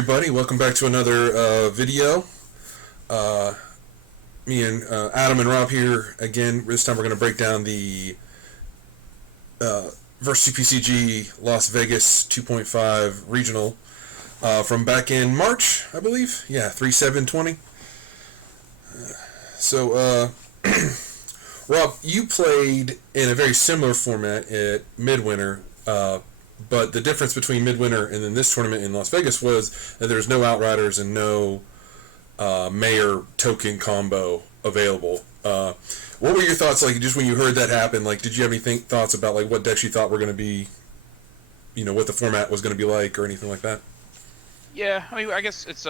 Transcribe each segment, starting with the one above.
everybody. Welcome back to another video. Me and Adam and Rob here again. This time we're going to break down the Varsity PCG Las Vegas 2.5 regional from back in March, I believe. Yeah, 3/7/20. So, Rob, you played in a very similar format at Midwinter, but the difference between Midwinter and then this tournament in Las Vegas was that there's no Outriders and no Mayor token combo available. What were your thoughts, like, just when you heard that happen? Like, did you have any thoughts about, like, what decks you thought were going to be, you know, what the format was going to be like or anything like that? Yeah, I mean, I guess it's,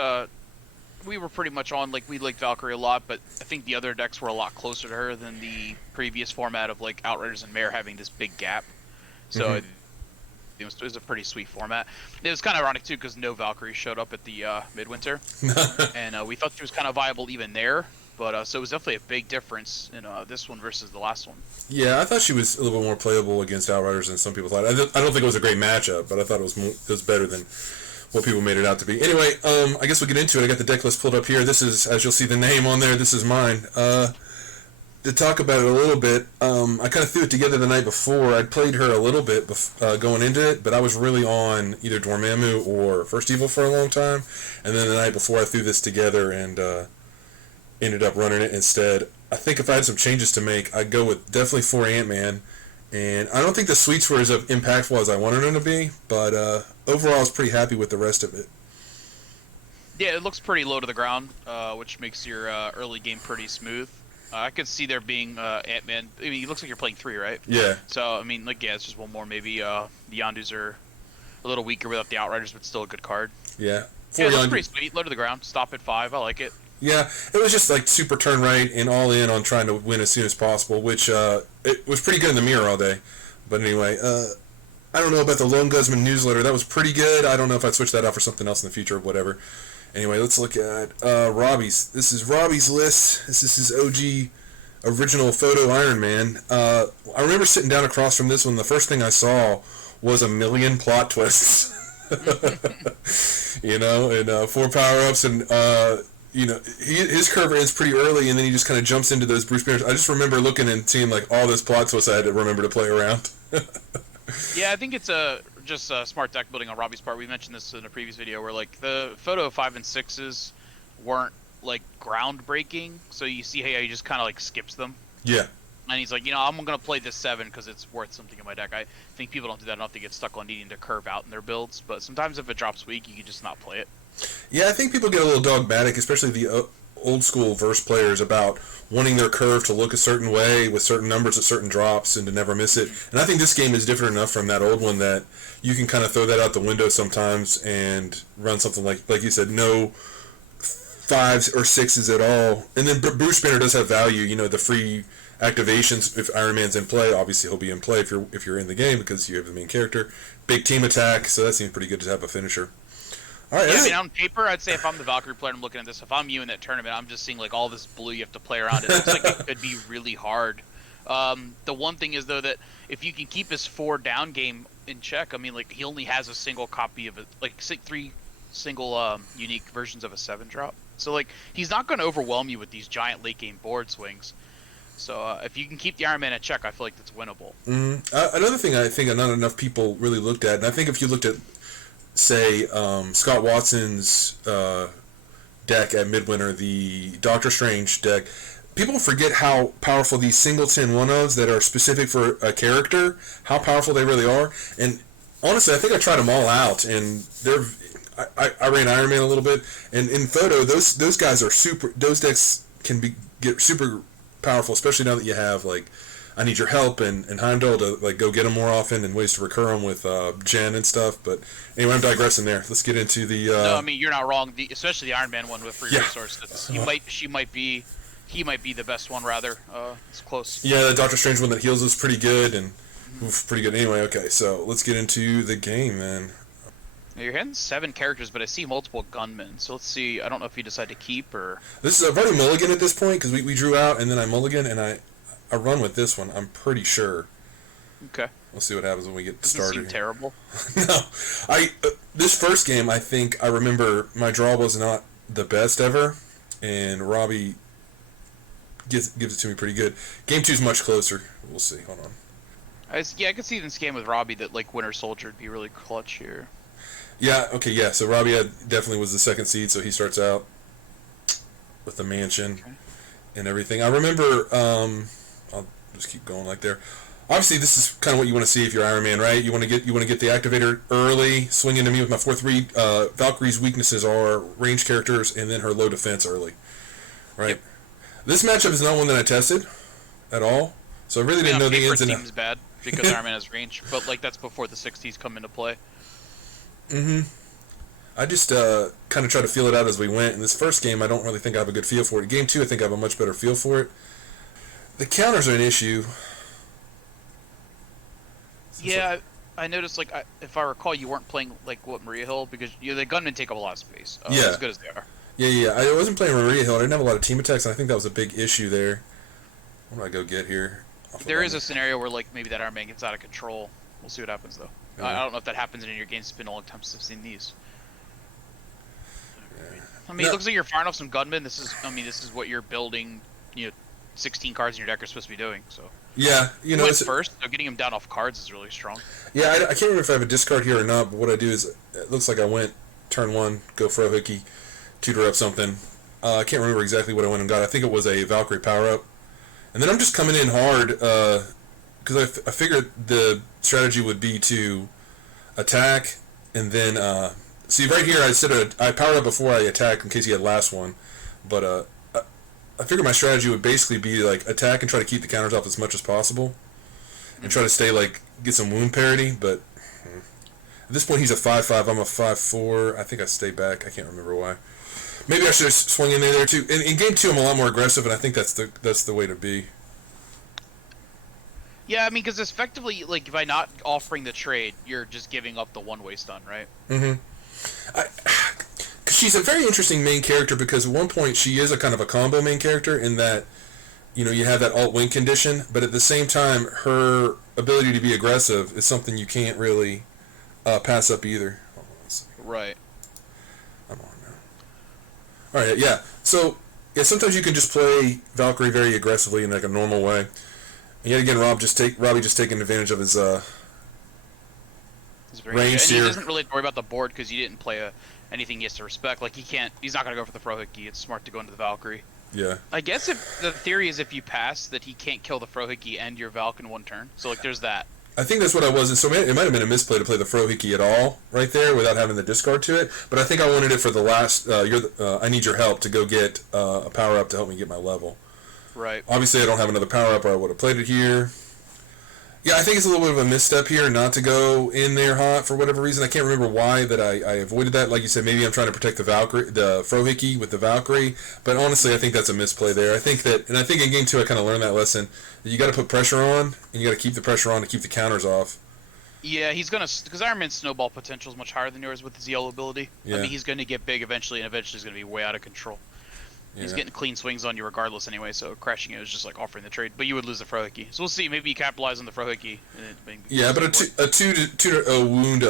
we were pretty much on, like, we liked Valkyrie a lot, but I think the other decks were a lot closer to her than the previous format of, like, Outriders and Mayor having this big gap. So it was a pretty sweet format. It was kind of ironic, too, because no Valkyrie showed up at the Midwinter, and we thought she was kind of viable even there. But so it was definitely a big difference in this one versus the last one. Yeah, I thought she was a little bit more playable against Outriders than some people thought. I don't think it was a great matchup, but I thought it was better than what people made it out to be. Anyway, I guess we'll get into it. I got the deck list pulled up here. This is, as you'll see the name on there, this is mine. To talk about it a little bit, I kind of threw it together the night before. I'd played her a little bit going into it, but I was really on either Dormammu or First Evil for a long time. And then the night before, I threw this together and ended up running it instead. I think if I had some changes to make, I'd go with definitely 4 Ant-Man. And I don't think the suites were as impactful as I wanted them to be, but overall I was pretty happy with the rest of it. Yeah, it looks pretty low to the ground, which makes your early game pretty smooth. I could see there being Ant-Man. I mean, it looks like you're playing 3, right? Yeah. So, I mean, like, yeah, it's just one more. Maybe the Yondus are a little weaker without the Outriders, but still a good card. Yeah. Yeah, it looks pretty sweet. Low to the ground. Stop at 5. I like it. Yeah, it was just like super turn right and all in on trying to win as soon as possible, which it was pretty good in the mirror all day. But anyway, I don't know about the Lone Gunsman newsletter. That was pretty good. I don't know if I'd switch that out for something else in the future or whatever. Anyway, let's look at Robby's. This is Robby's list. This is his OG original photo Ironman. I remember sitting down across from this one. The first thing I saw was a million plot twists. You know, and 4 power-ups and... you know, his curve ends pretty early, and then he just kind of jumps into those Bruce Banners. I just remember looking and seeing, like, all this plot twist I had to remember to play around. Yeah, I think it's just a smart deck building on Robby's part. We mentioned this in a previous video where, like, the photo 5 and 6s weren't, like, groundbreaking, so you see how he just kind of, like, skips them. Yeah. And he's like, you know, I'm going to play this 7 because it's worth something in my deck. I think people don't do that enough to get stuck on needing to curve out in their builds, but sometimes if it drops weak, you can just not play it. Yeah, I think people get a little dogmatic, especially the old school verse players, about wanting their curve to look a certain way with certain numbers at certain drops and to never miss it. And I think this game is different enough from that old one that you can kind of throw that out the window sometimes and run something like you said, no 5s or 6s at all. And then Bruce Banner does have value. You know, the free activations. If Iron Man's in play, obviously he'll be in play if you're in the game because you have the main character. Big team attack, so that seems pretty good to have a finisher. All right, yeah, I mean, on paper, I'd say if I'm the Valkyrie player, I'm looking at this. If I'm you in that tournament, I'm just seeing like all this blue you have to play around. It looks like it could be really hard. The one thing is though that if you can keep his 4 down game in check, I mean, like he only has a single copy of it, like 3 single unique versions of a 7 drop. So like he's not going to overwhelm you with these giant late game board swings. So if you can keep the Iron Man in check, I feel like that's winnable. Another thing I think not enough people really looked at, and I think if you looked at, say, Scott Watson's deck at Midwinter, the Doctor Strange deck, people forget how powerful these singleton one-ofs that are specific for a character, how powerful they really are. And honestly, I think I tried them all out, and I ran Iron Man a little bit, and in photo, those guys are super. Those decks can get super powerful, especially now that you have like I Need Your Help and Heimdall to like go get them more often and ways to recur them with Jen and stuff. But anyway, I'm digressing there. Let's get into the. No, I mean you're not wrong. Especially the Iron Man one with free resources. He might be the best one rather. It's close. Yeah, the Doctor Strange one that heals is pretty good and pretty good. Anyway, okay, so let's get into the game then. Now, you're hitting 7 characters, but I see multiple gunmen. So let's see. I don't know if you decide to keep or. This is I've already mulligan at this point because we drew out and then I mulligan and I run with this one. I'm pretty sure. Okay. We'll see what happens when we get Doesn't started. seem terrible. No, this first game, I think I remember my draw was not the best ever, and Robby gives it to me pretty good. Game 2 is much closer. We'll see. Hold on. I could see in this game with Robby that like Winter Soldier would be really clutch here. Yeah. Okay. Yeah. So Robby definitely was the second seed, so he starts out with the mansion and everything. I remember. I'll just keep going like there. Obviously, this is kind of what you want to see if you're Ironman, right? You want to get the activator early, swing into me with my 4-3. Valkyrie's weaknesses are range characters and then her low defense early, right? Yep. This matchup is not one that I tested at all, so I really didn't know the ins and outs. Seems bad because Ironman has range, but like that's before the 60s come into play. I just kind of tried to feel it out as we went. In this first game, I don't really think I have a good feel for it. Game 2, I think I have a much better feel for it. The counters are an issue. Yeah, I noticed, like, if I recall, you weren't playing, like, Maria Hill, because the gunmen take up a lot of space. Yeah. As good as they are. Yeah. I wasn't playing Maria Hill. I didn't have a lot of team attacks, and I think that was a big issue there. What do I go get here? There is a scenario where, like, maybe that Ironman gets out of control. We'll see what happens, though. Yeah. I don't know if that happens in your games. It's been a long time since I've seen these. Yeah. I mean, it looks like you're firing off some gunmen. This is what you're building, 16 cards in your deck are supposed to be doing, so... Yeah, it's first, so getting him down off cards is really strong. Yeah, I can't remember if I have a discard here or not, but what I do is, it looks like I went turn 1, go Frohickey, tutor up something. I can't remember exactly what I went and got. I think it was a Valkyrie power-up. And then I'm just coming in hard, because I figured the strategy would be to attack, and then, see right here I powered up before I attacked in case he had last one, but I figured my strategy would basically be like attack and try to keep the counters off as much as possible, and try to stay get some wound parity. But at this point, he's a 5/5. I'm a 5/4. I think I stay back. I can't remember why. Maybe I should have swung in there too. In game 2, I'm a lot more aggressive, and I think that's the way to be. Yeah, I mean, because effectively, like, by not offering the trade, you're just giving up the one-way stun, right? She's a very interesting main character because at one point she is a kind of a combo main character in that, you have that alt wing condition, but at the same time, her ability to be aggressive is something you can't really pass up either. Right. I'm on now. All right, yeah. So, yeah, sometimes you can just play Valkyrie very aggressively in like a normal way. And yet again, Robby just taking advantage of his range here. He doesn't really worry about the board because you didn't play anything he has to respect. Like, he's not going to go for the Frohickey. It's smart to go into the Valkyrie. Yeah. I guess the theory is if you pass, that he can't kill the Frohickey and your Valk in one turn. So, like, there's that. I think that's what I was. And so it might have been a misplay to play the Frohickey at all right there without having the discard to it. But I think I wanted it for the last, I need your help to go get a power-up to help me get my level. Right. Obviously, I don't have another power-up or I would have played it here. Yeah, I think it's a little bit of a misstep here not to go in there hot for whatever reason. I can't remember why that I avoided that. Like you said, maybe I'm trying to protect the Frohickey with the Valkyrie. But honestly, I think that's a misplay there. I think in game 2 I kind of learned that lesson. That you got to put pressure on, and you got to keep the pressure on to keep the counters off. Yeah, he's gonna, because Ironman's snowball potential is much higher than yours with his yellow ability. Yeah. I mean, he's going to get big eventually, and eventually he's going to be way out of control. Yeah. He's getting clean swings on you regardless anyway, so crashing it is just like offering the trade. But you would lose the Frohickey. So we'll see. Maybe you capitalize on the Frohickey. Yeah, but a 2-0 wound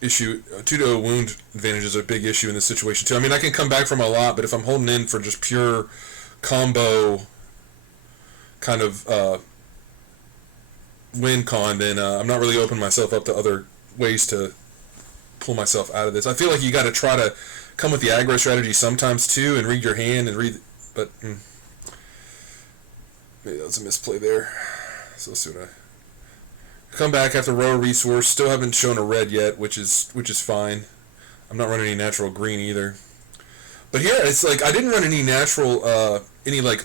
issue, 2-0 wound advantage is a big issue in this situation too. I mean, I can come back from a lot, but if I'm holding in for just pure combo kind of win con, then I'm not really opening myself up to other ways to pull myself out of this. I feel like you got to try to come with the aggro strategy sometimes too, and read your hand and read. But maybe that was a misplay there. So let's see what I come back after row resource. Still haven't shown a red yet, which is fine. I'm not running any natural green either. But here it's like I didn't run any natural any like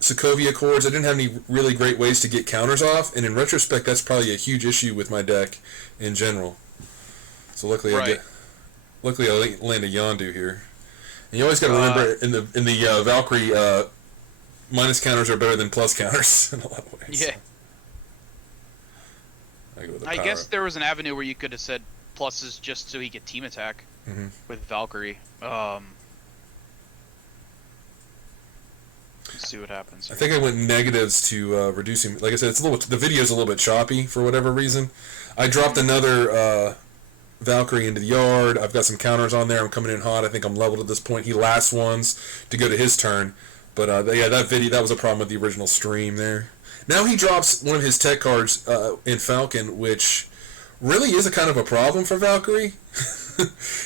Sokovia chords. I didn't have any really great ways to get counters off, and in retrospect, that's probably a huge issue with my deck in general. So luckily Luckily, I land a Yondu here. And you always got to remember, in the Valkyrie, minus counters are better than plus counters in a lot of ways. Yeah. I guess there was an avenue where you could have said pluses just so he could team attack with Valkyrie. Let's see what happens I here. think I went negatives to reducing. Like I said, the video's a little bit choppy for whatever reason. I dropped another Valkyrie into the yard. I've got some counters on there. I'm coming in hot. I think I'm leveled at this point. He lasts ones to go to his turn. But yeah, that was a problem with the original stream there. Now he drops one of his tech cards in Falcon, which really is a kind of a problem for Valkyrie.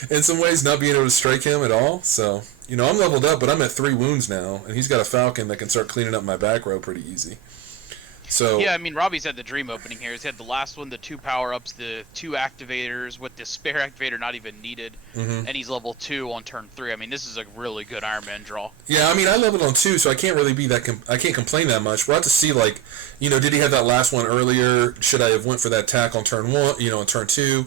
In some ways, not being able to strike him at all. So, I'm leveled up, but I'm at 3 wounds now, and he's got a Falcon that can start cleaning up my back row pretty easy. So Yeah, I mean, Robby's had the dream opening here. He's had the last one, the 2 power-ups, the 2 activators, with the spare activator not even needed, and he's level 2 on turn 3. I mean, this is a really good Ironman draw. Yeah, I mean, I leveled on 2, so I can't really be that. I can't complain that much. We'll have to see, did he have that last one earlier? Should I have went for that attack on turn 1? On turn 2.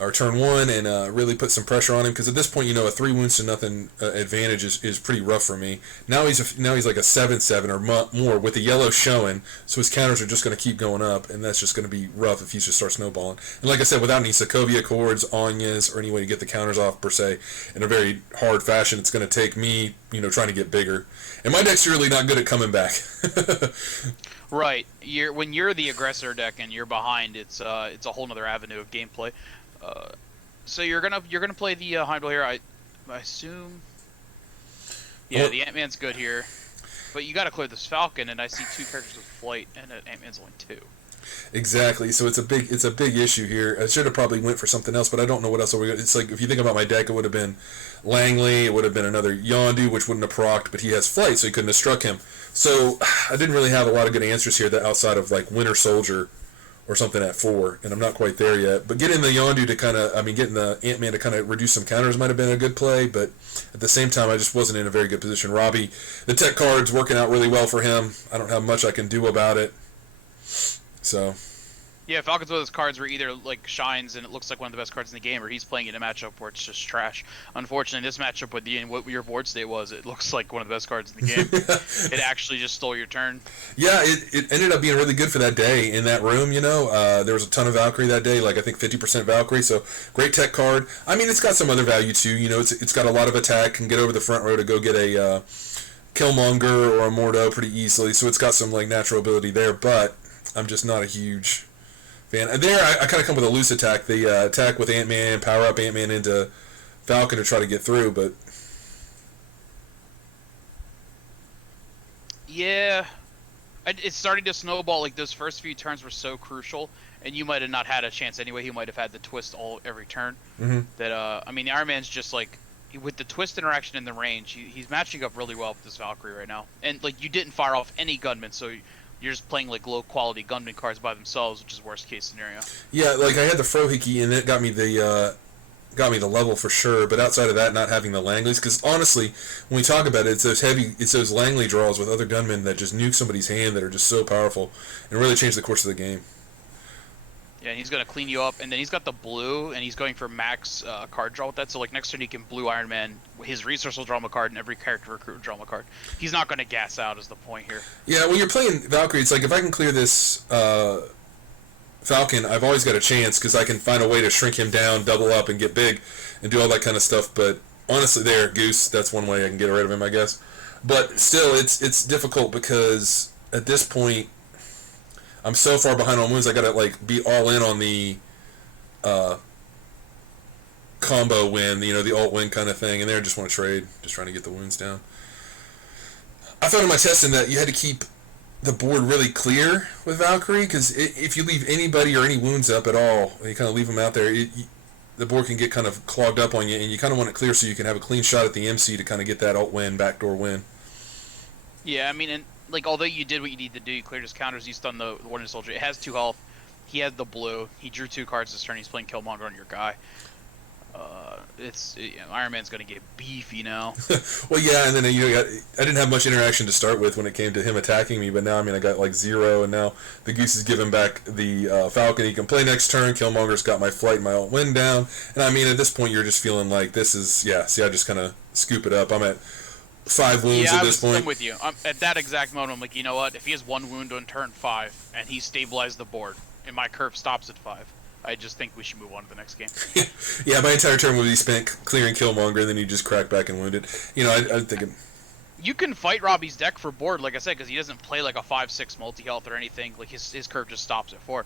Or turn 1 and really put some pressure on him, because at this point, a 3 wounds to nothing advantage is pretty rough for me. Now he's like a 7/7 or more with the yellow showing, so his counters are just going to keep going up, and that's just going to be rough if he just starts snowballing. And like I said, without any Sokovia cords, Anyas, or any way to get the counters off per se, in a very hard fashion, it's going to take me, trying to get bigger. And my deck's really not good at coming back. Right. When you're the aggressor deck and you're behind, it's a whole other avenue of gameplay. So you're gonna play the Heimdall here, I assume. Yeah, the Ant-Man's good here, but you got to clear this Falcon, and I see 2 characters with flight, and Ant-Man's only 2. Exactly. So it's a big issue here. I should have probably went for something else, but I don't know what else. It's like, if you think about my deck, it would have been Langley, it would have been another Yondu, which wouldn't have procced, but he has flight, so he couldn't have struck him. So I didn't really have a lot of good answers here that outside of like Winter Soldier or something at 4, and I'm not quite there yet. But getting the Yondu to getting the Ant-Man to kind of reduce some counters might have been a good play, but at the same time, I just wasn't in a very good position. Robby, the tech card's working out really well for him. I don't have much I can do about it. So... Yeah, Falcons with his cards were either like shines and it looks like one of the best cards in the game, or he's playing in a matchup where it's just trash. Unfortunately, this matchup with what your board state was, it looks like one of the best cards in the game. It actually just stole your turn. Yeah, it ended up being really good for that day in that room, There was a ton of Valkyrie that day, like I think 50% Valkyrie, so great tech card. I mean, it's got some other value too, it's got a lot of attack, can get over the front row to go get a Killmonger or a Mordo pretty easily, so it's got some like natural ability there, but I'm just not a huge fan. And there, I kind of come with a loose attack. The attack with Ant-Man, power up Ant-Man into Falcon to try to get through, but... Yeah. It's starting to snowball. Like, those first few turns were so crucial, and you might have not had a chance anyway. He might have had the twist every turn. Mm-hmm. That, I mean, the Iron Man's just, like, with the twist interaction in the range, he's matching up really well with this Valkyrie right now. And, like, you didn't fire off any gunmen, so... You're just playing like low quality gunman cards by themselves, which is worst case scenario. Yeah, like I had the Frohiki and it got me the level for sure. But outside of that, not having the Langleys, because honestly, when we talk about it, it's those Langley draws with other gunmen that just nuke somebody's hand that are just so powerful and really change the course of the game. Yeah, and he's going to clean you up, and then he's got the blue, and he's going for max card draw with that. So, like, next turn he can blue Iron Man. His resource will draw him a card, and every character recruit will draw him a card. He's not going to gas out is the point here. Yeah, when you're playing Valkyrie, it's like, if I can clear this Falcon, I've always got a chance, because I can find a way to shrink him down, double up, and get big, and do all that kind of stuff. But honestly, Goose, that's one way I can get rid of him, I guess. But still, it's difficult, because at this point, I'm so far behind on wounds, I gotta like be all in on the combo win, the alt win kind of thing, and there I just want to trade, just trying to get the wounds down. I found in my testing that you had to keep the board really clear with Valkyrie, because if you leave anybody or any wounds up at all, and you kind of leave them out there, the board can get kind of clogged up on you, and you kind of want it clear so you can have a clean shot at the MC to kind of get that alt win, backdoor win. Yeah, I mean, and like, although you did what you need to do, you cleared his counters, you stunned the Winter Soldier. It has 2 health. He had the blue. He drew 2 cards this turn. He's playing Killmonger on your guy. Iron Man's gonna get beefy now. Well, yeah, and then I didn't have much interaction to start with when it came to him attacking me, but now I got like 0, and now the Goose is giving back the Falcon. He can play next turn. Killmonger's got my flight, my alt win down, and at this point you're just feeling like this is See, I just kind of scoop it up. I'm at 5 wounds at this point. I'm with you. At that exact moment, I'm like, you know what? If he has 1 wound on turn 5 and he stabilized the board, and my curve stops at 5. I just think we should move on to the next game. Yeah, my entire turn would be spent clearing Killmonger, and then he just crack back and wounded. I'm thinking, You can fight Robby's deck for board, like I said, because he doesn't play like a 5/6 multi-health or anything. Like his curve just stops at 4,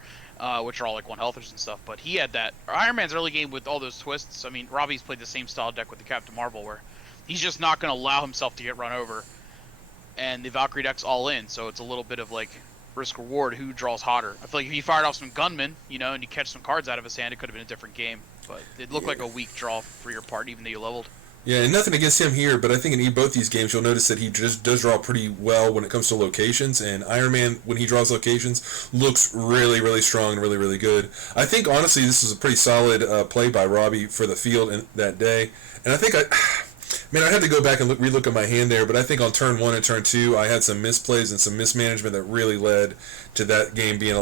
which are all like 1-healthers and stuff. But he had that. Ironman's early game with all those twists. I mean, Robby's played the same style deck with the Captain Marvel, where he's just not going to allow himself to get run over. And the Valkyrie deck's all in, so it's a little bit of like risk-reward, who draws hotter. I feel like if he fired off some gunmen, you know, and you catch some cards out of his hand, it could have been a different game. But it looked like a weak draw for your part, even though you leveled. Yeah, and nothing against him here, but I think in both these games you'll notice that he just does draw pretty well when it comes to locations, and Ironman, when he draws locations, looks really, really strong and really, really good. I think, honestly, this was a pretty solid play by Robby for the field that day, and I think I had to go back and relook at my hand there, but I think on turn 1 and turn 2, I had some misplays and some mismanagement that really led to that game being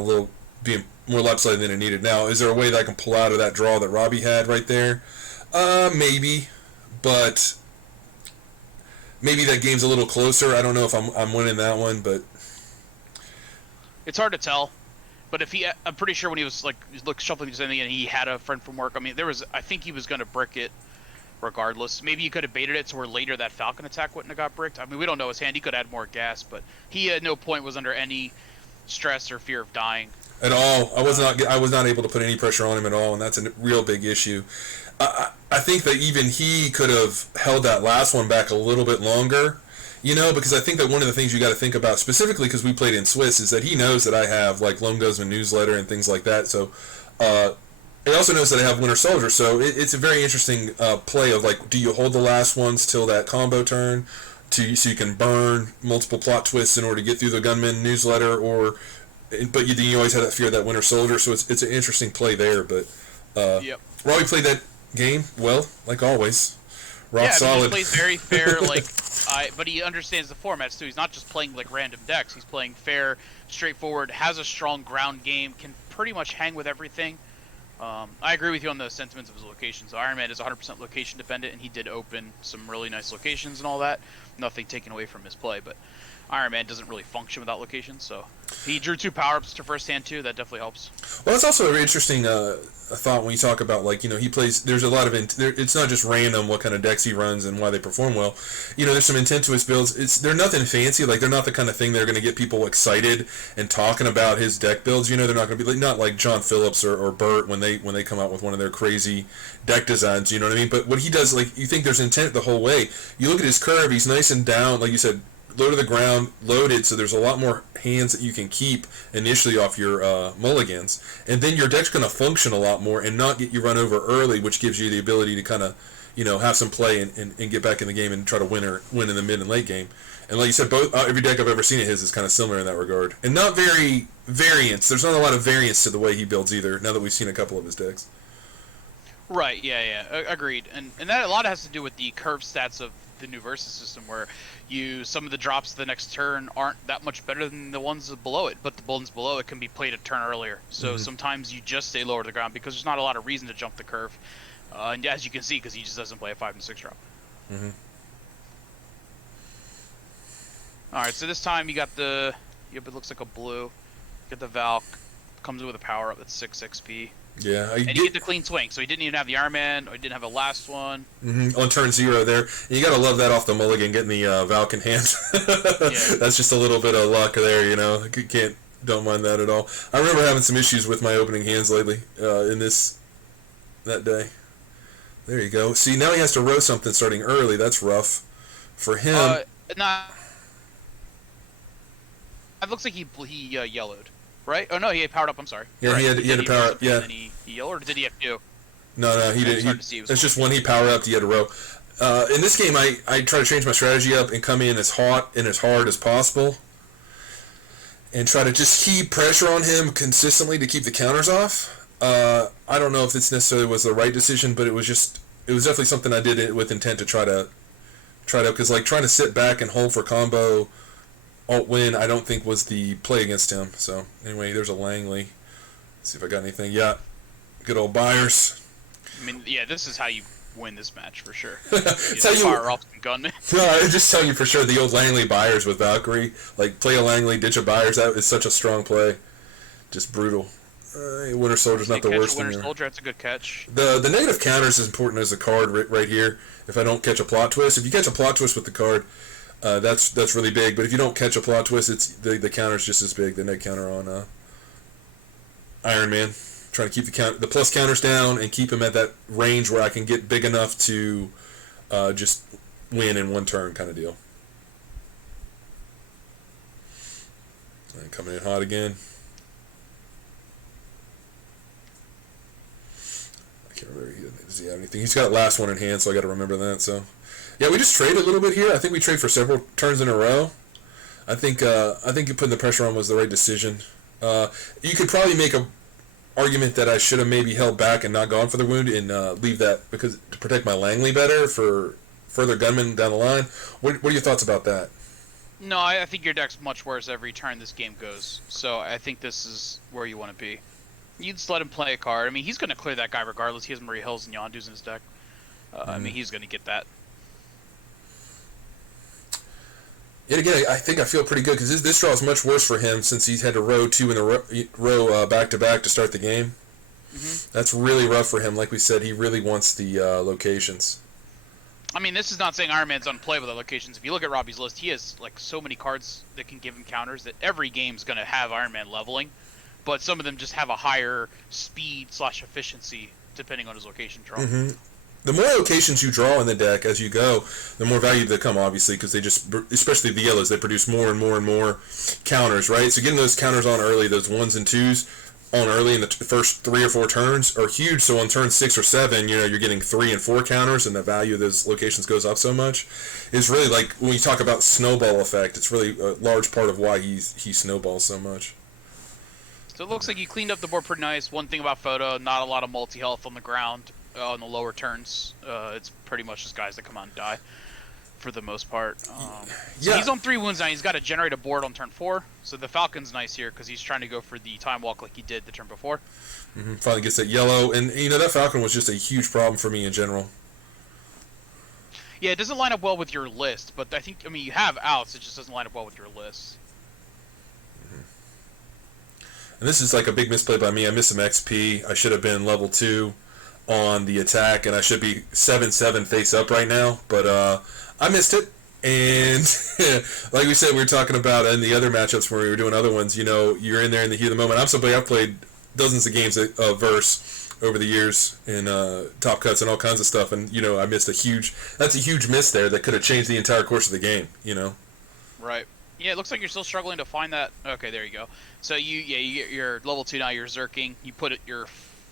more lopsided than it needed. Now, is there a way that I can pull out of that draw that Robby had right there? Maybe. But maybe that game's a little closer. I don't know if I'm winning that one, but it's hard to tell. But I'm pretty sure when he was shuffling his ending and he had a friend from work. I mean, I think he was going to brick it regardless. Maybe he could have baited it to where later that Falcon attack wouldn't have got bricked. I mean, we don't know his hand. He could add more gas, but he at no point was under any stress or fear of dying at all. I was not able to put any pressure on him at all, and that's a real big issue. I think that even he could have held that last one back a little bit longer, you know, because I think that one of the things you got to think about, specifically because we played in Swiss, is that he knows that I have, like, Lone Guzman newsletter and things like that, so he also knows that I have Winter Soldier, so it's a very interesting play of, like, do you hold the last ones till that combo turn, so you can burn multiple plot twists in order to get through the Gunman newsletter, but you always have that fear of that Winter Soldier, so it's an interesting play there, but yep. Robby played that game well, like always. Rock solid. He plays very fair, but he understands the formats too. He's not just playing like random decks. He's playing fair, straightforward, has a strong ground game, can pretty much hang with everything. I agree with you on the sentiments of his locations. So Ironman is 100% location dependent, and he did open some really nice locations and all that. Nothing taken away from his play, but Ironman doesn't really function without locations, so he drew 2 power-ups to first hand too. That definitely helps. Well, that's also a very interesting thought when you talk about, like, you know, he plays. There's a lot of it's not just random what kind of decks he runs and why they perform well. You know, there's some intent to his builds. They're nothing fancy. Like, they're not the kind of thing that are going to get people excited and talking about his deck builds. You know, they're not going to be not like John Phillips or Burt when they come out with one of their crazy deck designs. You know what I mean? But what he does, like, you think there's intent the whole way. You look at his curve. He's nice and down, like you said, low to the ground, loaded, so there's a lot more hands that you can keep initially off your mulligans, and then your deck's going to function a lot more and not get you run over early, which gives you the ability to kind of, you know, have some play and get back in the game and try to win in the mid and late game. And like you said, every deck I've ever seen of his is kind of similar in that regard, and not very variance. There's not a lot of variance to the way he builds either. Now that we've seen a couple of his decks. Right. Yeah. Agreed. And that a lot has to do with the curve stats of the new versus system, where some of the drops the next turn aren't that much better than the ones below it, but the ones below it can be played a turn earlier. So sometimes you just stay lower to the ground because there's not a lot of reason to jump the curve. And as you can see, because he just doesn't play a 5 and 6 drop. Mm-hmm. All right, so this time you got it looks like a blue. You got the Valk, comes with a power up that's 6 XP. Yeah, and you get the clean swing, so he didn't even have the Ironman, or he didn't have a last one. On turn 0 there. And you gotta love that off the mulligan, getting the Valk in hand. Yeah. That's just a little bit of luck there, you know. Don't mind that at all. I remember having some issues with my opening hands lately that day. There you go. See, now he has to row something starting early. That's rough for him. Nah. It looks like he yellowed. Right? Oh no, he had powered up. I'm sorry. Yeah, right. he had to power up. Yeah. And then he yelled, or did he have 2? No, he didn't. It's just when he powered up, he had to row. In this game, I try to change my strategy up and come in as hot and as hard as possible, and try to just keep pressure on him consistently to keep the counters off. I don't know if this necessarily was the right decision, but it was definitely something I did with intent to try to because like trying to sit back and hold for combo alt win, I don't think was the play against him. So anyway, there's a Langley. Let's see if I got anything. Yeah, good old Byers. I mean, yeah, this is how you win this match for sure. It's how you fire off some gunman. No, I just tell you for sure the old Langley Byers with Valkyrie. Like, play a Langley, ditch a Byers. That is such a strong play. Just brutal. Winter Soldier's not the worst thing. Winter Soldier, that's a good catch. The negative counter is as important as the card right here. If I don't catch a plot twist, if you catch a plot twist with the card, That's really big. But if you don't catch a plot twist, it's the counter's just as big. The net counter on Ironman. Trying to keep the plus counters down and keep them at that range where I can get big enough to just win in one turn kind of deal. And coming in hot again. I can't remember. Does he have anything? He's got last one in hand, so I got to remember that. So, yeah, we just traded a little bit here. I think we traded for several turns in a row. I think you putting the pressure on was the right decision. You could probably make a argument that I should have maybe held back and not gone for the wound and leave that because to protect my Langley better for further gunmen down the line. What are your thoughts about that? No, I think your deck's much worse every turn this game goes. So I think this is where you want to be. You just let him play a card. I mean, he's going to clear that guy regardless. He has Marie Hills and Yondu's in his deck. I mean, he's going to get that. Yet again, I think I feel pretty good because this draw is much worse for him since he's had to row two in a row back-to-back to start the game. Mm-hmm. That's really rough for him. Like we said, he really wants the locations. I mean, this is not saying Iron Man's unplayable with locations. If you look at Robby's list, he has like so many cards that can give him counters that every game's going to have Iron Man leveling, but some of them just have a higher speed/efficiency depending on his location draw. Mm-hmm. The more locations you draw in the deck as you go, the more value they come, obviously, because they just, especially the yellows, they produce more and more and more counters, right? So getting those counters on early, those 1s and 2s on early in the first 3 or 4 turns are huge. So on turn 6 or 7, you're getting 3 and 4 counters, and the value of those locations goes up so much. It's really like when you talk about snowball effect, it's really a large part of why he snowballs so much. So it looks like you cleaned up the board pretty nice. One thing about Photo, not a lot of multi-health on the ground. On the lower turns, it's pretty much just guys that come out and die for the most part. So he's on 3 wounds now. He's got to generate a board on turn 4. So the Falcon's nice here because he's trying to go for the time walk like he did the turn before. Mm-hmm. Finally gets that yellow. And, that Falcon was just a huge problem for me in general. Yeah, it doesn't line up well with your list. But I mean, you have outs. It just doesn't line up well with your list. And this is like a big misplay by me. I missed some XP. I should have been level 2. On the attack, and I should be 7-7 face up right now, but I missed it. And like we said, we were talking about in the other matchups when we were doing other ones, you're in there in the heat of the moment. I've played dozens of games of Verse over the years in top cuts and all kinds of stuff, and I missed that's a huge miss there that could have changed the entire course of the game, Right. Yeah, it looks like you're still struggling to find that. Okay, there you go. So you get your level 2 now, you're zerking. You put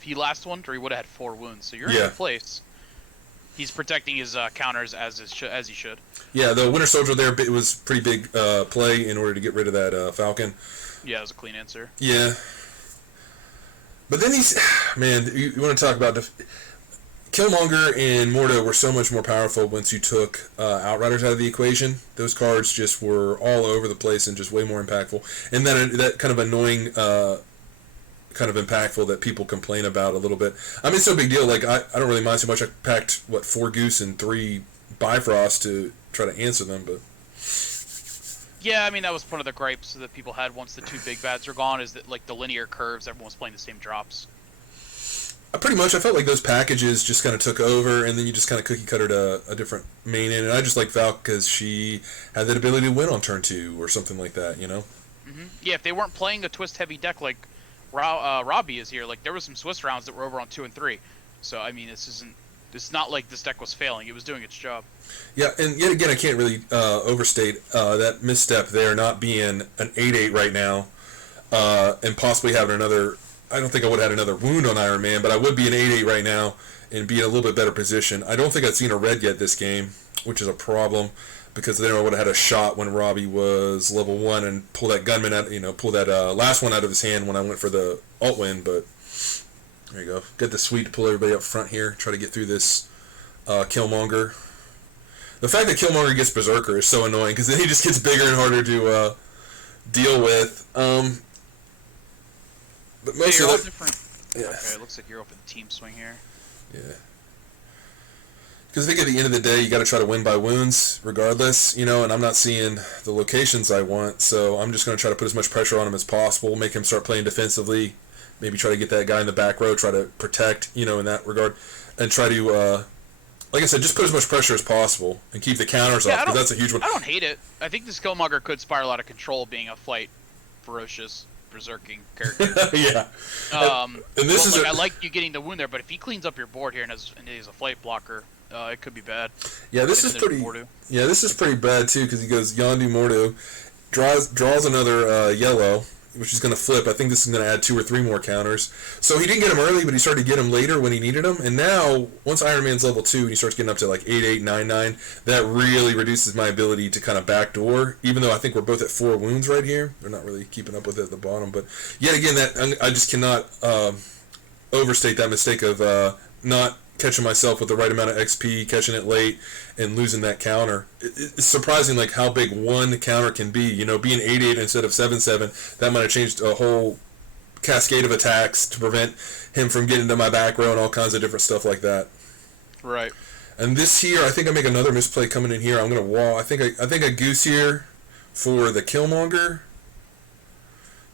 he last one, or he would have had 4 wounds. So you're in good place. He's protecting his counters as he should. Yeah, the Winter Soldier there, it was pretty big play in order to get rid of that Falcon. Yeah, it was a clean answer. Yeah. But then you want to talk about Killmonger and Mordo were so much more powerful once you took Outriders out of the equation. Those cards just were all over the place and just way more impactful. And then that kind of annoying kind of impactful that people complain about a little bit. I mean, it's no big deal. Like, I don't really mind so much. I packed, 4 Goose and 3 Bifrost to try to answer them, but... Yeah, I mean, that was one of the gripes that people had once the 2 big bads are gone, is that, like, the linear curves, everyone was playing the same drops. Pretty much. I felt like those packages just kind of took over, and then you just kind of cookie-cuttered a different main end, and I just like Val because she had that ability to win on turn 2 or something like that, Mm-hmm. Yeah, if they weren't playing a twist-heavy deck like Robby is here, like, there was some Swiss rounds that were over on 2 and 3. So, I mean, it's not like this deck was failing. It was doing its job. Yeah, and yet again, I can't really overstate that misstep there, not being an 8-8 right now, and possibly having another... I don't think I would have had another wound on Iron Man, but I would be an 8-8 right now and be in a little bit better position. I don't think I've seen a red yet this game, which is a problem, because then I would have had a shot when Robby was level 1 and pull that gunman out, pull that last one out of his hand when I went for the alt win, but there you go. Get the sweep to pull everybody up front here, try to get through this Killmonger. The fact that Killmonger gets Berserker is so annoying, because then he just gets bigger and harder to deal with. But most you're all of different. Yeah. Okay, it looks like you're open team swing here. Yeah. Because I think at the end of the day, you got to try to win by wounds, regardless, and I'm not seeing the locations I want, so I'm just going to try to put as much pressure on him as possible, make him start playing defensively, maybe try to get that guy in the back row, try to protect, in that regard, and try to like I said, just put as much pressure as possible and keep the counters off, because that's a huge one. I don't hate it. I think this Killmonger could spiral out of control being a flight, ferocious, berserking character. Yeah. And this is I like you getting the wound there, but if he cleans up your board here and he's a flight blocker, it could be bad. Yeah, this is pretty. Yeah, this is pretty bad too, because he goes Yondu Mordu, draws another yellow, which is going to flip. I think this is going to add 2 or 3 more counters. So he didn't get him early, but he started to get him later when he needed him. And now, once Iron Man's level 2 and he starts getting up to like 8, 9, 9, that really reduces my ability to kind of backdoor, even though I think we're both at 4 wounds right here. They're not really keeping up with it at the bottom. But yet again, I just cannot overstate that mistake of not catching myself with the right amount of XP, catching it late, and losing that counter. It's surprising like how big one counter can be. You know, being 8-8 instead of 7-7, that might have changed a whole cascade of attacks to prevent him from getting to my back row and all kinds of different stuff like that. Right. And this here, I think I make another misplay coming in here. I'm gonna wall. I think I goose here for the Killmonger.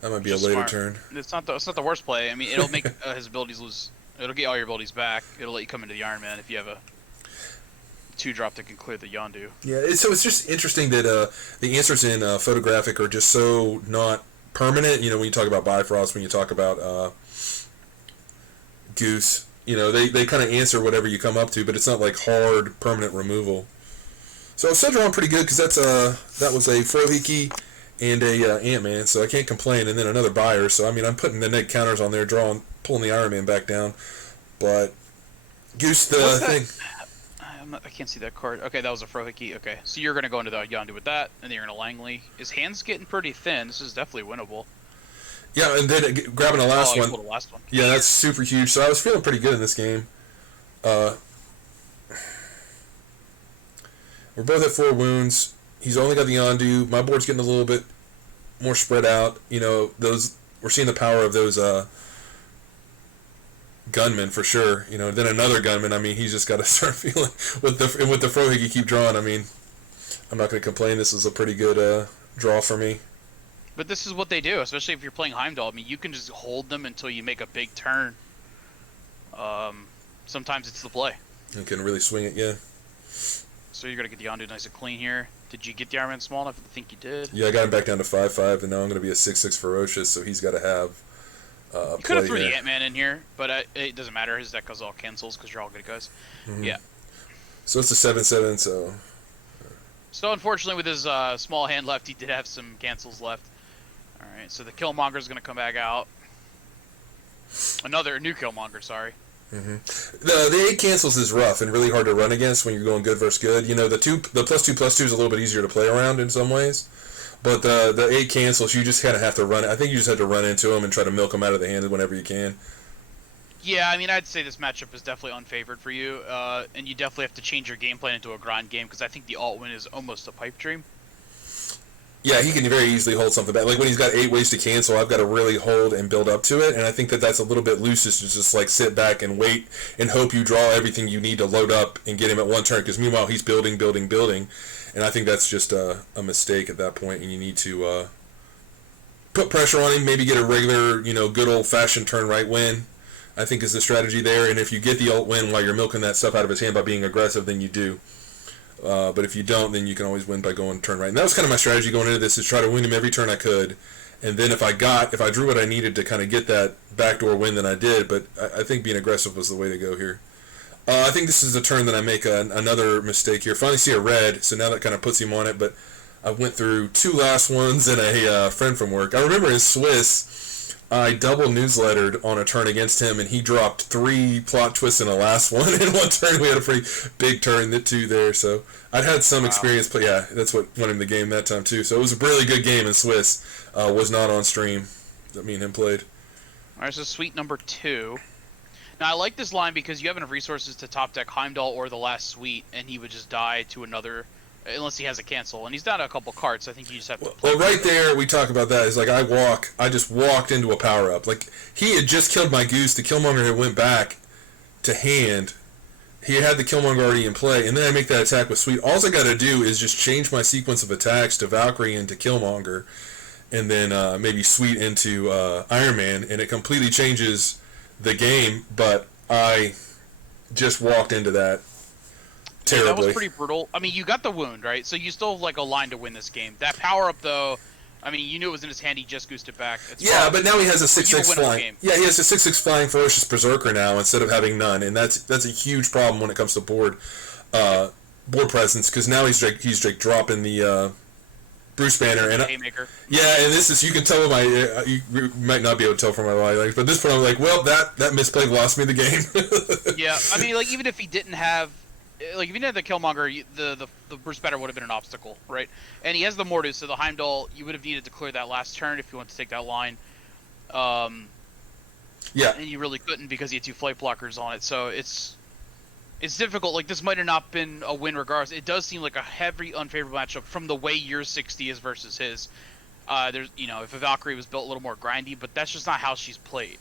That might be a later turn. It's not the worst play. I mean, it'll make his abilities lose. It'll get all your abilities back. It'll let you come into the Ironman if you have a 2-drop that can clear the Yondu. Yeah, so it's just interesting that the answers in Photographic are just so not permanent. You know, when you talk about Bifrost, when you talk about Goose, you know, they kind of answer whatever you come up to, but it's not like hard, permanent removal. So I'm still drawing pretty good, because that was a Frohiki and a Ant-Man, so I can't complain. And then another buyer, so I mean, I'm putting the neg counters on there, pulling the Iron Man back down. But Goose, the thing. I can't see that card. Okay, that was a Frohiki. Okay, so you're gonna go into the Yondu with that, and then you're gonna Langley. His hand's getting pretty thin. This is definitely winnable. Yeah, and then grabbing the last one. The last one. Yeah, that's super huge. So I was feeling pretty good in this game. We're both at 4 wounds. He's only got the Yondu. My board's getting a little bit more spread out. You know, we're seeing the power of those gunmen for sure. You know, then another gunman. I mean, he's just got to start feeling with the Frohiki keep drawing. I mean, I'm not going to complain. This is a pretty good draw for me. But this is what they do, especially if you're playing Heimdall. I mean, you can just hold them until you make a big turn. Sometimes it's the play. You can really swing it, yeah. So you're going to get the Yondu nice and clean here. Did you get the Iron Man small enough? I think you did. Yeah, I got him back down to 5-5, and now I'm going to be a 6-6 Ferocious, so he's got to have you could have threw the Ant-Man in here, but it doesn't matter. His deck all cancels because you're all good guys. Mm-hmm. Yeah. So it's a 7-7, so... So unfortunately with his small hand left, he did have some cancels left. Alright, so the Killmonger's going to come back out. Another new Killmonger, sorry. Mm-hmm. The 8 cancels is rough and really hard to run against when you're going good versus good. You know, the +2/+2 is a little bit easier to play around in some ways. But the 8 cancels, you just kind of have to run. I think you just have to run into them and try to milk them out of the hand whenever you can. Yeah, I mean, I'd say this matchup is definitely unfavored for you, and you definitely have to change your game plan into a grind game, because I think the alt win is almost a pipe dream. Yeah, he can very easily hold something back. Like when he's got 8 ways to cancel, I've got to really hold and build up to it, and I think that's a little bit loose to just like sit back and wait and hope you draw everything you need to load up and get him at one turn, because meanwhile he's building, and I think that's just a mistake at that point, and you need to put pressure on him, maybe get a regular, good old-fashioned turn right win, I think is the strategy there, and if you get the alt win while you're milking that stuff out of his hand by being aggressive, then you do. But if you don't, then you can always win by going turn right. And that was kind of my strategy going into this, is try to win him every turn I could. And then if I drew what I needed to kind of get that backdoor win, then I did. But I think being aggressive was the way to go here. I think this is the turn that I make another mistake here. Finally see a red, so now that kind of puts him on it. But I went through 2 last ones and a friend from work. I remember in Swiss, I double newslettered on a turn against him, and he dropped 3 plot twists in the last one. In one turn, we had a pretty big turn, the 2 there. So I'd had some experience, but yeah, that's what won him the game that time too. So it was a really good game in Swiss. Was not on stream that me and him played. All right, so suite number 2. Now I like this line because you have enough resources to top deck Heimdall or the last suite, and he would just die to another. Unless he has a cancel, and he's down to a couple cards, so I think you just have to play. Well, right there, we talk about that. It's like I just walked into a power-up. Like, he had just killed my Goose. The Killmonger had went back to hand. He had the Killmonger already in play, and then I make that attack with Sweet. All I got to do is just change my sequence of attacks to Valkyrie into Killmonger, and then maybe Sweet into Iron Man, and it completely changes the game, but I just walked into that. terribly. That was pretty brutal. I mean, you got the wound, right? So you still have like a line to win this game. That power up, though, I mean, you knew it was in his hand. He just goosed it back. Yeah, but now he has a 6/6 flying. Yeah, he has a 6/6 flying ferocious berserker now instead of having none, and that's a huge problem when it comes to board presence, because now he's like dropping the Bruce Banner and haymaker. Yeah, and this is, you can tell you might not be able to tell from my body language, but this point I'm like, well, that misplay lost me the game. Yeah, I mean, like, even if he didn't have, like, if he didn't have the Killmonger, the Bruce Banner would have been an obstacle, right? And he has the Mortis, so the Heimdall, you would have needed to clear that last turn if you want to take that line. Yeah. And you really couldn't because he had 2 flight blockers on it, so it's difficult. Like, this might have not been a win regardless. It does seem like a heavy unfavorable matchup from the way your 60 is versus his. There's, if a Valkyrie was built a little more grindy, but that's just not how she's played.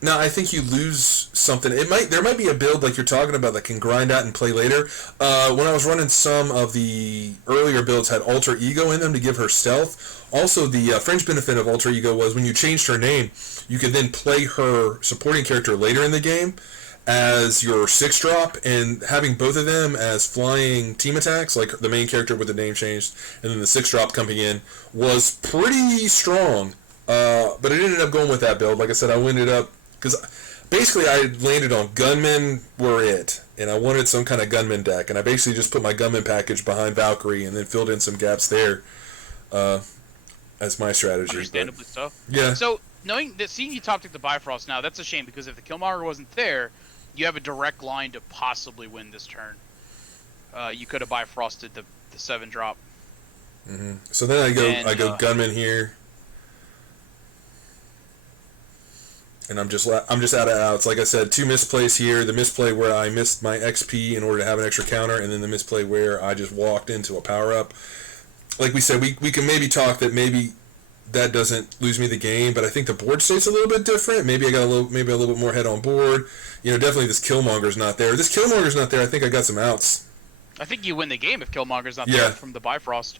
No, I think you lose something. There might be a build like you're talking about that can grind out and play later. When I was running some of the earlier builds had alter ego in them to give her stealth. Also, the fringe benefit of alter ego was when you changed her name, you could then play her supporting character later in the game as your 6-drop, and having both of them as flying team attacks, like the main character with the name changed, and then the 6-drop coming in, was pretty strong. But it ended up going with that build. Like I said, I ended up, because basically I landed on gunmen were it, and I wanted some kind of gunman deck, and I basically just put my gunman package behind Valkyrie and then filled in some gaps there as my strategy. Understandably so. Yeah. So, seeing you top deck the Bifrost now, that's a shame, because if the Killmonger wasn't there, you have a direct line to possibly win this turn. You could have Bifrosted the 7-drop. Mm-hmm. So then I go gunman here. And I'm just out of outs. Like I said, 2 misplays here. The misplay where I missed my XP in order to have an extra counter, and then the misplay where I just walked into a power-up. Like we said, we can maybe talk that maybe that doesn't lose me the game, but I think the board state's a little bit different. Maybe I got a little bit more head on board. Definitely this Killmonger's not there. This Killmonger's not there. I think I got some outs. I think you win the game if Killmonger's not there from the Bifrost.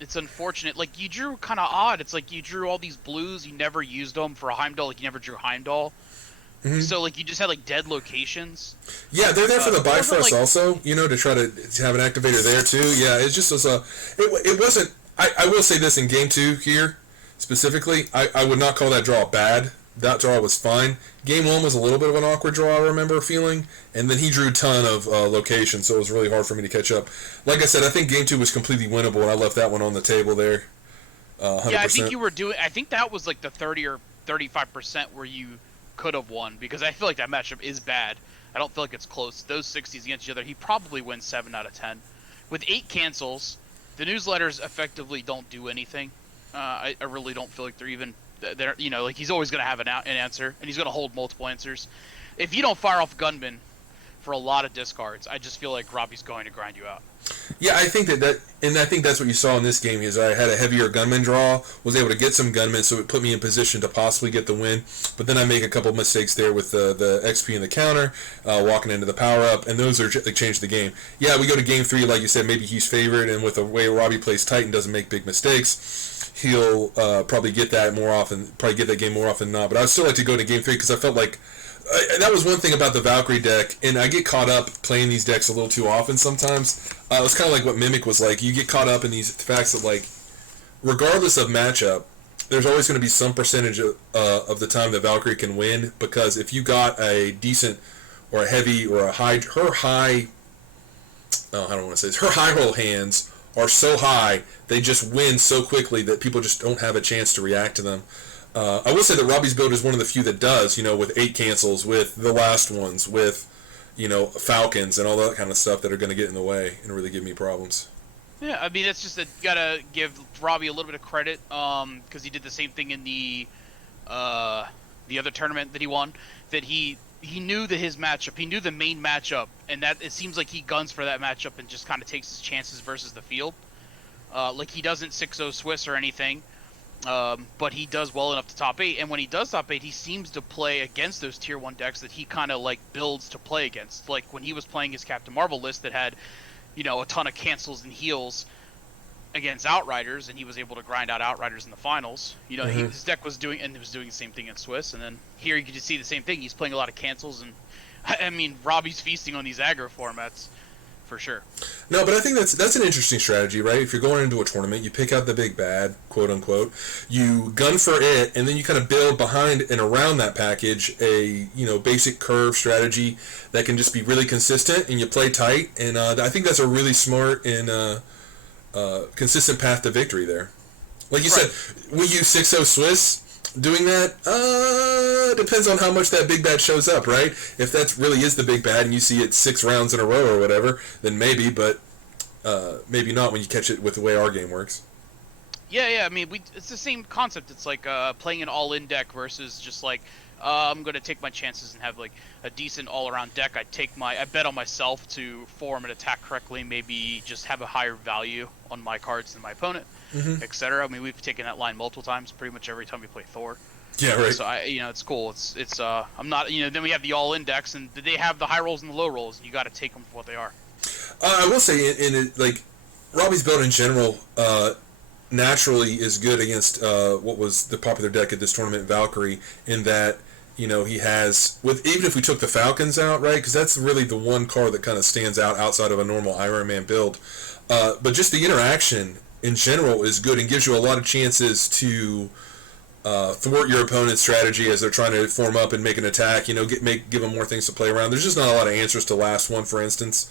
It's unfortunate. Like, you drew kind of odd. It's like you drew all these blues, you never used them for a Heimdall. Like, you never drew Heimdall. Mm-hmm. So, like, you just had, like, dead locations. Yeah, they're there for the Bifrost also, to try to have an activator there, too. Yeah, it just was it wasn't... I will say this in Game 2 here, specifically, I would not call that draw bad. That draw was fine. Game 1 was a little bit of an awkward draw, I remember feeling, and then he drew a ton of locations, so it was really hard for me to catch up. Like I said, I think Game 2 was completely winnable, and I left that one on the table there. 100%. Yeah, I think you were doing... I think that was like the 30 or 35% where you could have won, because I feel like that matchup is bad. I don't feel like it's close. Those 60s against each other, he probably wins 7 out of 10. With 8 cancels, the newsletters effectively don't do anything. I really don't feel like they're even... like, he's always going to have an answer, and he's going to hold multiple answers. If you don't fire off Gunman for a lot of discards, I just feel like Robby's going to grind you out. Yeah, I think and I think that's what you saw in this game, is I had a heavier gunman draw, was able to get some gunmen, so it put me in position to possibly get the win, but then I make a couple of mistakes there with the XP and the counter, walking into the power-up, and those are changed the game. Yeah, we go to Game 3, like you said, maybe he's favored, and with the way Robby plays tight and doesn't make big mistakes, he'll probably get that game more often than not, but I would still like to go to Game 3, because I felt like that was one thing about the Valkyrie deck, and I get caught up playing these decks a little too often sometimes. It was kind of like what Mimic was like. You get caught up in these facts that, like, regardless of matchup, there's always going to be some percentage of the time that Valkyrie can win, because if you got a decent or a heavy or a high, her high roll hands are so high, they just win so quickly that people just don't have a chance to react to them. I will say that Robby's build is one of the few that does, with 8 cancels, with the last ones, with, Falcons and all that kind of stuff that are going to get in the way and really give me problems. Yeah, I mean, that's just you got to give Robby a little bit of credit, because he did the same thing in the other tournament that he won, that he knew his matchup, he knew the main matchup, and that it seems like he guns for that matchup and just kind of takes his chances versus the field. Like, he doesn't 6-0 Swiss or anything. But he does well enough to top 8, and when he does top 8, he seems to play against those tier 1 decks that he kind of like builds to play against. Like when he was playing his Captain Marvel list that had, a ton of cancels and heals against Outriders, and he was able to grind out Outriders in the finals. His deck was doing the same thing in Swiss, and then here you can just see the same thing. He's playing a lot of cancels and I mean, Robby's feasting on these aggro formats for sure. No, but I think that's an interesting strategy, right? If you're going into a tournament, you pick out the big bad, quote unquote, you gun for it, and then you kind of build behind and around that package a basic curve strategy that can just be really consistent, and you play tight. And I think that's a really smart and consistent path to victory there. Like you said, we use 6-0 Swiss. Doing that depends on how much that big bad shows up, right? If that really is the big bad and you see it 6 rounds in a row or whatever, then maybe, but maybe not when you catch it with the way our game works. Yeah. I mean, it's the same concept. It's like playing an all-in deck versus just like I'm going to take my chances and have like a decent all-around deck. I bet on myself to form and attack correctly, maybe just have a higher value on my cards than my opponent. Etc. I mean, we've taken that line multiple times, pretty much every time we play Thor. Yeah, right. So it's cool. It's I'm not, then we have the all index, and they have the high rolls and the low rolls, and you got to take them for what they are. I will say, like Robby's build in general, naturally is good against what was the popular deck at this tournament, Valkyrie, in that he has even if we took the Falcons out, right? Because that's really the one card that kind of stands out outside of a normal Ironman build. But just the interaction in general is good and gives you a lot of chances to thwart your opponent's strategy as they're trying to form up and make an attack. Give them more things to play around. There's just not a lot of answers to last one, for instance,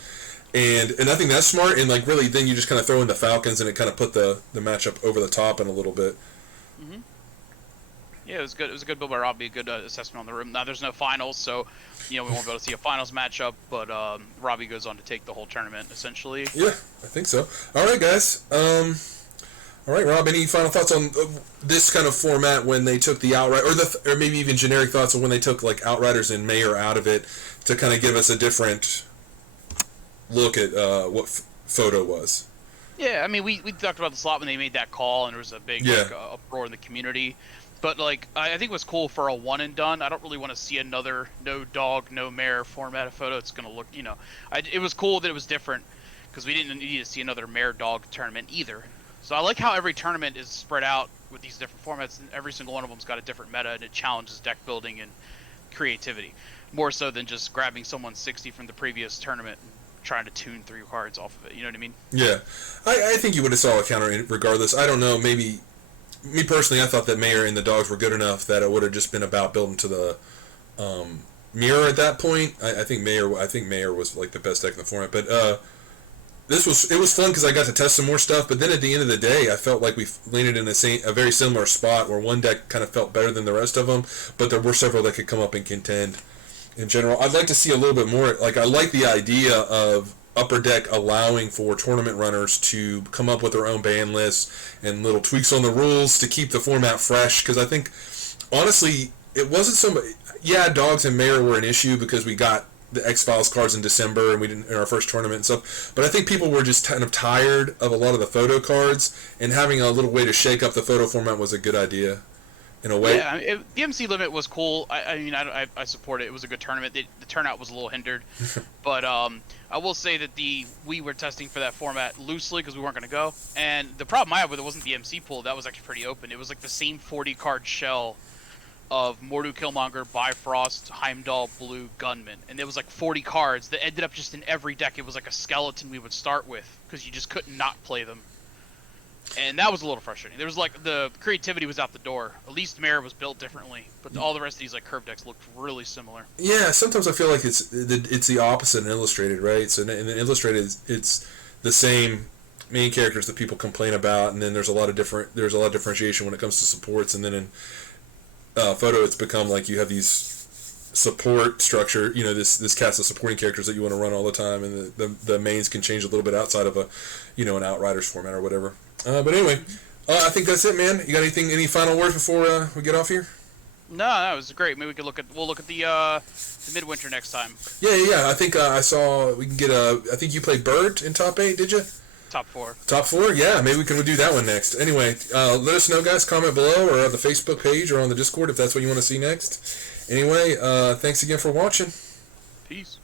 and I think that's smart. And like really, then you just kind of throw in the Falcons and it kind of put the matchup over the top in a little bit. Mm-hmm. Yeah, it was good. It was a good build by Robby. A good assessment on the room. Now there's no finals, so we won't be able to see a finals matchup. But Robby goes on to take the whole tournament essentially. Yeah, I think so. All right, guys. All right, Rob. Any final thoughts on this kind of format when they took the outright, or maybe even generic thoughts on when they took like Outriders and Mayor out of it to kind of give us a different look at what Photo was? Yeah, I mean, we talked about the slot when they made that call, and there was a big uproar in the community. But like, I think it was cool for a one and done. I don't really want to see another no dog, no mare format of Photo. It's gonna look, it was cool that it was different because we didn't need to see another mare dog tournament either. So I like how every tournament is spread out with these different formats, and every single one of them's got a different meta, and it challenges deck building and creativity more so than just grabbing someone's 60 from the previous tournament and trying to tune 3 cards off of it. You know what I mean? Yeah, I think you would have saw a counter regardless. I don't know, maybe. Me personally, I thought that Mayor and the dogs were good enough that it would have just been about building to the mirror at that point. I think Mayor was like the best deck in the format. But it was fun because I got to test some more stuff. But then at the end of the day, I felt like we landed in a very similar spot where one deck kind of felt better than the rest of them, but there were several that could come up and contend. In general, I'd like to see a little bit more. Like I like the idea of Upper Deck allowing for tournament runners to come up with their own ban lists and little tweaks on the rules to keep the format fresh, because I think honestly it wasn't so much. Yeah, dogs and Mayor were an issue because we got the X-Files cards in December and we didn't in our first tournament and stuff, but I think people were just kind of tired of a lot of the photo cards, and having a little way to shake up the photo format was a good idea. In a way. Yeah, the MC limit was cool. I mean, I support it. It was a good tournament. The turnout was a little hindered, but I will say that we were testing for that format loosely because we weren't going to go. And the problem I had with it wasn't the MC pool. That was actually pretty open. It was like the same 40 card shell of Mordu Killmonger, Bifrost, Heimdall, Blue, Gunman, and there was like 40 cards that ended up just in every deck. It was like a skeleton we would start with because you just couldn't not play them. And that was a little frustrating. There was like the creativity was out the door. At least Mara was built differently, but all the rest of these like curve decks looked really similar. Yeah, sometimes I feel like it's the opposite in Illustrated, right? So in Illustrated, it's the same main characters that people complain about, and then there's a lot of differentiation when it comes to supports, and then in Photo, it's become like you have these support structure, this cast of supporting characters that you want to run all the time, and the mains can change a little bit outside of an Outriders format or whatever. But anyway, I think that's it, man. You got any final words before we get off here? No, it was great. Maybe we'll look at the midwinter next time. Yeah. I think I saw we can get I think you played Bird in top 8, did you? Top 4. Top 4? Yeah, maybe we can do that one next. Anyway, let us know, guys. Comment below or on the Facebook page or on the Discord if that's what you want to see next. Anyway, thanks again for watching. Peace.